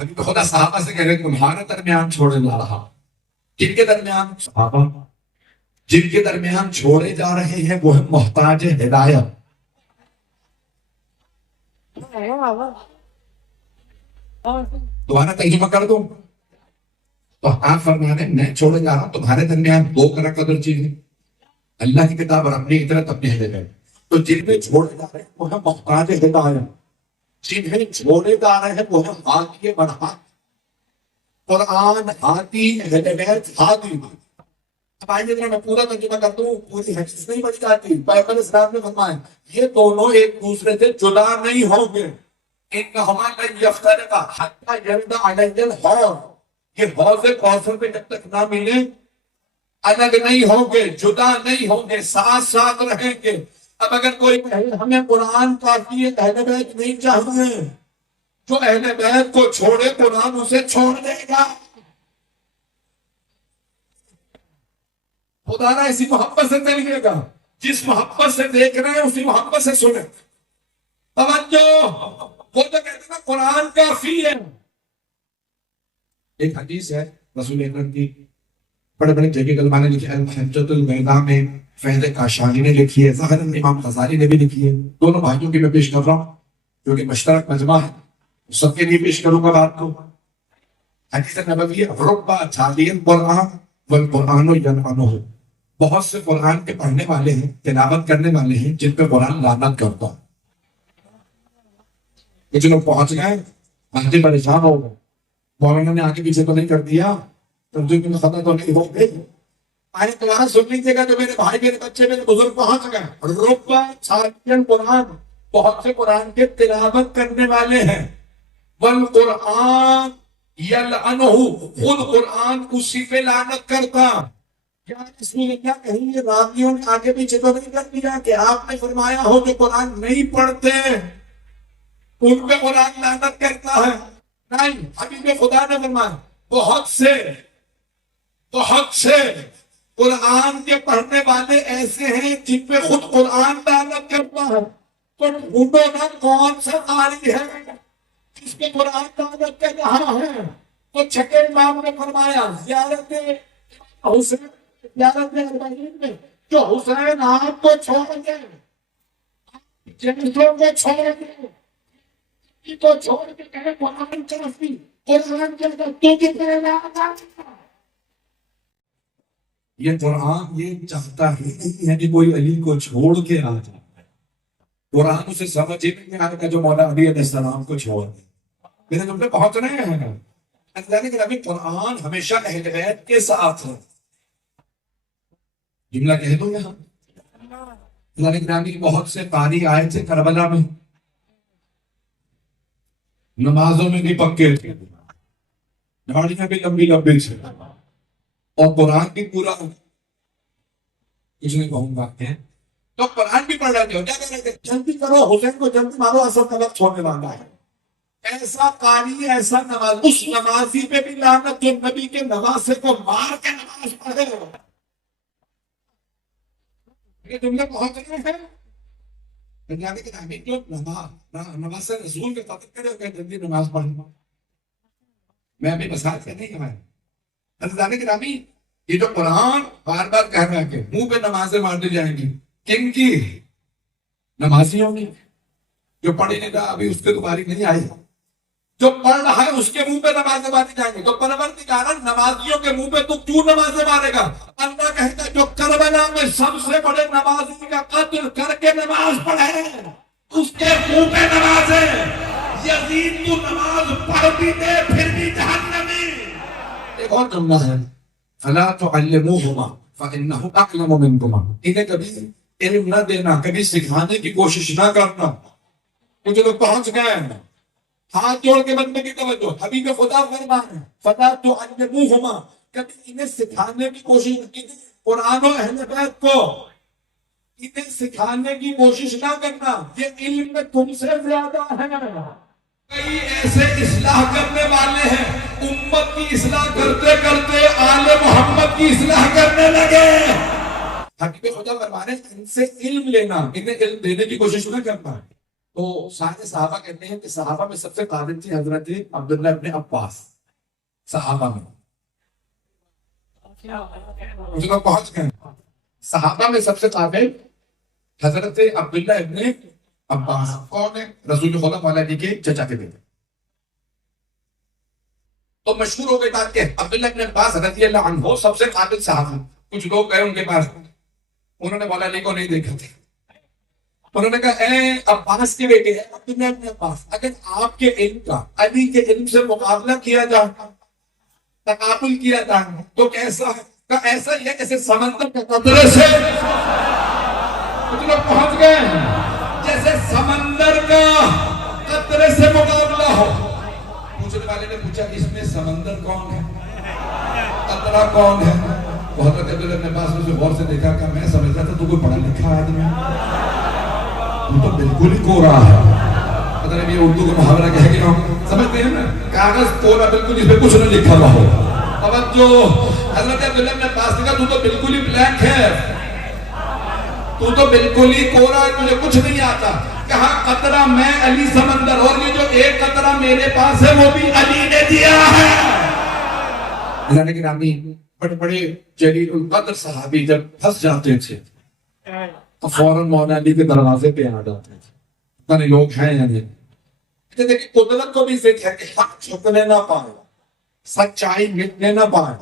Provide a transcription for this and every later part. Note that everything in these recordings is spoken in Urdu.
حبیب خدا صحابہ سے کہہ رہے تمہارے درمیان چھوڑے جا رہا. کن کے درمیان؟ صحابہ. جن کے درمیان چھوڑے جا رہے ہیں وہ محتاج ہدایت. دوبارہ ترجمہ کر دوں تو آپ فرما رہے ہیں میں چھوڑے جا رہا ہوں تمہارے درمیان دو طرح قدر چیزیں، اللہ کی کتاب اور اپنی اطاعت اپنے ہدایت. تو جن میں چھوڑے جا رہے ہیں وہ ہے محتاج ہدایت، جنہیں چھوڑے جا رہے ہیں وہ ہے ہادی برحق. قرآن ہادی، اہل بیت ہادی. اب آئیے ذرا میں پورا ترجمہ کر دوں، پوری حدیث نہیں بچ جاتی. پیغمبر اسلام نے فرمایا یہ دونوں ایک دوسرے سے جدا نہیں ہوں گے. انہما لن یفترقا حتی یرد علی الحوض، یہ حوض کوثر پہ جب تک نہ ملے الگ نہیں ہوں گے، جدا نہیں ہوں گے، ساتھ ساتھ رہیں گے. اب اگر کوئی کہے ہمیں قرآن کافی ہے، اہل بیت نہیں چاہیے، جو اہل بیت کو چھوڑے قرآن اسے چھوڑ دے گا. خدا نہ اسی محبت سے دیکھیے گا، جس محبت سے دیکھ رہے ہیں اسی محبت سے سنیں. توجہ، وہ تو کہتے ہیں نا قرآن کافی ہے. ایک حدیث ہے رسول اکرم کی، بڑے بڑے جگہ علماء نے لکھی ہے، حجۃ الوداع میں فیض کاشانی نے لکھی ہے، ظاہر امام غزالی نے بھی لکھی ہے. دونوں بھائیوں کی میں پیش کر رہا ہوں جو کہ مشترک مجمع ہے، سب کے لیے پیش کروں گا بات کو. حدیث نبوی رب تالی القرآن والقرآن ینعنہ، بہت سے قرآن کے پڑھنے والے ہیں، تلاوت کرنے والے ہیں جن پہ قرآن لعنت کرتا ہے. کچھ لوگ پہنچ گئے، بہتے پریشان ہو گئے، مولانا نے آگے پیچھے تو نہیں کر دیا، ترجمے میں خطا تو نہیں ہو گئے. آئے کلاس سن لیجیے گا جو میرے بھائی میرے بچے میرے بزرگ پہنچ گئے. ربا چھاٹین قرآن، بہت سے قرآن کے تلاوت کرنے والے ہیں. والقرآن یلعنہ، خود قرآن اسی پہ لعنت کرتا. کیا اس میں کیا کہیں یہ راویوں نے آگے پیچھے تو نہیں کر دیا کہ آپ نے فرمایا ہو جو قرآن نہیں پڑھتے ان پہ قرآن لعنت کرتا ہے؟ نہیں، حبیب خدا نے فرمایا بہت سے قرآن کے پڑھنے والے ایسے ہیں جن پہ خود قرآن لعنت کرتا ہے. تو ڈھونڈو نا کون سا قاری ہے جس پہ قرآن لعنت کر رہا ہے. تو چھٹے امام نے فرمایا زیارت حسین، زیارت اربعین میں جو حسین آپ کو چھوڑ دے، جنسوں کو چھوڑ دے، تو چھوڑ کے کہے قرآن کافی، قرآن کے دکتوں کی طرح. یہ قرآن یہ چاہتا ہی نہیں ہے کہ کوئی علی کو چھوڑ کے آ جائے. قرآن اسے سمجھ ہی نہیں آئے گا جو مولا علی علیہ السلام کو چھوڑ دے. میرے جملے پہنچ رہے ہیں. اللہ کے نبی قرآن ہمیشہ اہل بیت کے ساتھ ہے. جملہ کہہ دوں یہاں، اللہ کے نبی بہت سے قاری آئے تھے کربلا میں، نمازوں میں بھی پکے تھے، داڑیاں بھی لمبی لمبی تھی، اور قرآن بھی پورا کچھ نہیں کہوں گا تو قرآن بھی پڑھ رہے تھے. کیا کہہ رہے تھے؟ جلدی کرو، حسین کو جلدی مارو، اصل کا وقت چھوڑنے والا ہے. ایسا قاری، ایسا نماز، اس نمازی پہ بھی لعنت جو نبی کے نواسے کو مار کے نماز پڑھے. یہ جملے پہنچ رہے ہیں. پنجابی کے تعمیر جو نماز رسول کے قتل کرے کہ جلدی نماز پڑھنا. میں ابھی مسائل کا نہیں کہا. اللہ کے نامی یہ جو قرآن بار بار کہہ رہا ہے کہ منہ پہ نمازیں مار دی جائیں گی، کن کی؟ نمازیوں کی. جو پڑھے نہیں رہا ابھی اس کے دوباری نہیں آئی، جو پڑھ رہا ہے اس کے منہ پہ نمازیں ماری جائیں گی. تو پروردگار نمازیوں کے منہ پہ تو کیوں نمازیں مارے گا؟ اللہ کہتا ہے جو کربلا میں سب سے بڑے نمازی کا قتل کر کے نماز پڑھے اس کے منہ پہ نمازیں. یزید تو نماز پڑھ بھی دے پھر بھی جہنمی. ایک اور جملہ ہے فلا تعلموهما فانه اعلم منكما، انہیں کبھی علم نہ دینا، کبھی سکھانے کی کوشش نہ کرنا. کچھ لوگ پہنچ گئے ہیں. ہاتھ جوڑ کے بندے کی توجہ، حبیب خدا فرماتے ہیں فلا تعلموهما، کبھی انہیں سکھانے کی کوشش کی. قرآن و اہل بیت کو انہیں سکھانے کی کوشش نہ کرنا، یہ علم میں تم سے زیادہ ہے. کئی ایسے اصلاح کرنے والے ہیں امت کی اصلاح کرتے کرتے آل محمد کی اصلاح کرنے لگے. حبیب خدا فرمانے ان سے علم لینا، انہیں علم دینے کی کوشش نہ کرنا. تو سارے صحابہ کہتے ہیں کہ صحابہ میں سب سے قابل تھی حضرت عبداللہ ابن عباس. صحابہ میں مجھے تو پہنچ گئے. صحابہ میں سب سے قابل حضرت عبداللہ ابن عباس. کون ہے؟ رسول خدا مولا علی کے چچا کے بیٹے. تو مشہور ہو گئی بات کہ عبداللہ ابن عباس رضی اللہ عنہ سب سے قابل صحابہ. کچھ لوگ گئے ان کے پاس, انہوں نے مولا علی کو نہیں دیکھا تھا. انہوں نے کہا اے عباس کے بیٹے ہیں عبداللہ ابن عباس, اگر آپ کے علم کا علی کے علم سے مقابلہ کیا جائے, تقابل کیا جائے تو کیسا ہے؟ کہ ایسا ہی ہے جیسے سمندر کے قطرے سے. کچھ لوگ پہنچ گئے جیسے سمندر کا قطرے سے مقابلہ ہو. پوچھنے والے نے پوچھا اس میں سمندر کون ہے, قطرہ کون ہے؟ تو حضرت عبداللہ ابن عباس نے غور سے دیکھا کہ میں سمجھتا تھا تو کوئی پڑھا لکھا آدمی ہے, تو بالکل ہی کورا ہے. پتہ نہیں یہ اردو کا محاورہ کہہ گیا ہوں, سمجھتے ہیں نا, کاغذ کورا بالکل, اس پہ کچھ نہیں لکھا ہوا ہو. اب جو حضرت عبداللہ ابن عباس نے کہا تو بالکل ہی بلینک ہے, تو بالکل ہی کورا ہے, تجھے کچھ نہیں آتا. کہا قطرہ میں علی سمندر, اور یہ جو ایک قطرہ میرے پاس ہے وہ بھی علی نے دیا ہے. لیکن آمین بڑے بڑے جلیل القدر صحابی جب پھنس جاتے تھے تو فوراً مولا علی کے دروازے پہ آ جاتے تھے. پتہ نہیں لوگ ہیں یا نہیں. دیکھیں قدرت کو بھی ذکر ہے کہ حق چھپنے نہ پائے, سچائی مٹنے نہ پائے.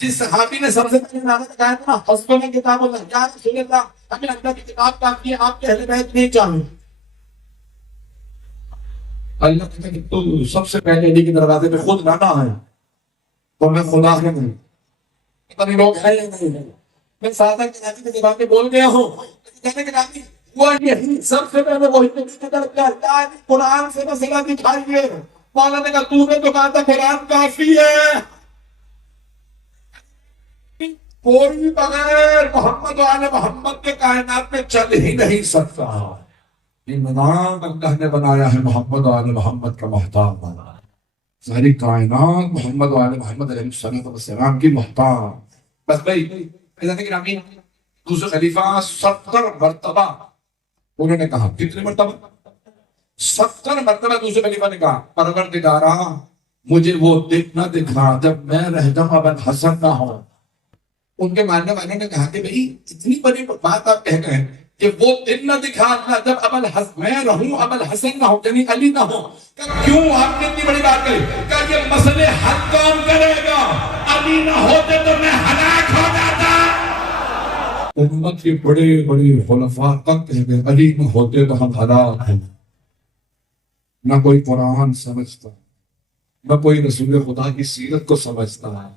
جس صحابی نے سب سے پہلے نعرہ لگایا تھا نا, حسبنا کتاب اللہ, یا رسول اللہ ہمیں اللہ کی کتاب کافی ہے, آپ کے اہل بیت نہیں چاہیے. اللہ کہتا ہے کہ تو سب سے پہلے علی کے دروازے پہ خود لانا ہے تو میں خدا ہے نہیں. پتہ نہیں لوگ ہیں یا نہیں. میں سادہ کی زبان میں بول گیا ہوں, کہنے کے نامی وہ یہی سب سے پہلے وہی قرآن سے مسئلہ دکھائیے. مولا نے کہا تو نے تو کہا تھا قرآن کافی ہے, کوئی بغیر محمد و آل محمد کے کائنات میں چل ہی نہیں سکتا. یہ نظام اللہ نے بنایا ہے محمد و آل محمد کا محتاج بنا. ساری کائنات محمد و آل محمد علیہ السلام کی محتاج. بس بھائی دوسرے خلیفہ 70 مرتبہ انہوں نے کہا, کتنے مرتبہ؟ 70 مرتبہ دوسرے خلیفہ نے کہا پروردگارا مجھے وہ دن نہ دکھا جب میں رہ جاؤں ابو الحسن نہ ہو. ان کے ماننے والوں نے کہا کہ بھئی اتنی بڑی بات آپ کہہ گئے کہ وہ دن نہ دکھا اللہ جب ابو الحسن میں رہوں ابو الحسن نہ ہو, یعنی علی نہ ہو. کیوں آپ نے اتنی بڑی بات کہی؟ کہ یہ مسئلے حل کون کرے گا؟ علی نہ ہوتے تو میں ہلاک ہو جاتا. امت کے بڑے بڑے خلفاء تک کہہ گئے علی نہ ہوتے تو ہم ہلاک ہیں. نہ کوئی قرآن سمجھتا, نہ کوئی رسول خدا کی سیرت کو سمجھتا ہے.